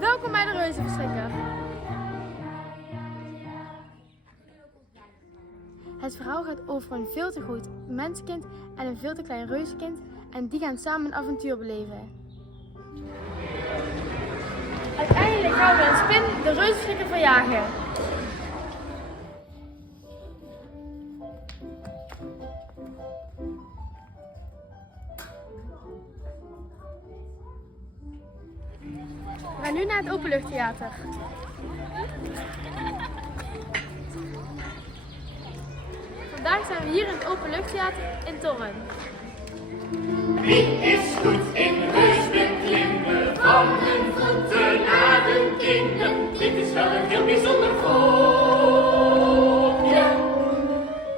Welkom bij de Reuzenverschrikker. Het verhaal gaat over een veel te groot mensenkind en een veel te klein reuzenkind en die gaan samen een avontuur beleven. Uiteindelijk gaan we een spin de Reuzenverschrikker verjagen. We gaan nu naar het openluchttheater. Vandaag zijn we hier in het openluchttheater in Torren. Wie is goed in reusbeklimmen, van hun voeten naar hun kinden? Dit is wel een heel bijzonder volkje,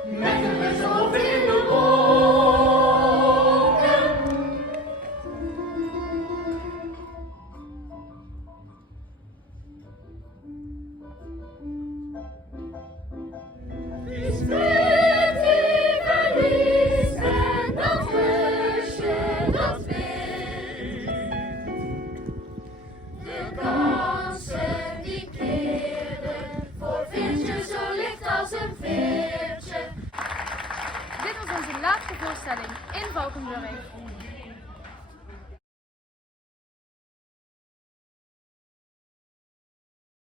met een reuzenhoofd in de wolken. Wie speelt die verliest en dat reusje dat wint. De kansen die keren voor Vintje zo licht als een veertje. Dit was onze laatste voorstelling in Valkenburg.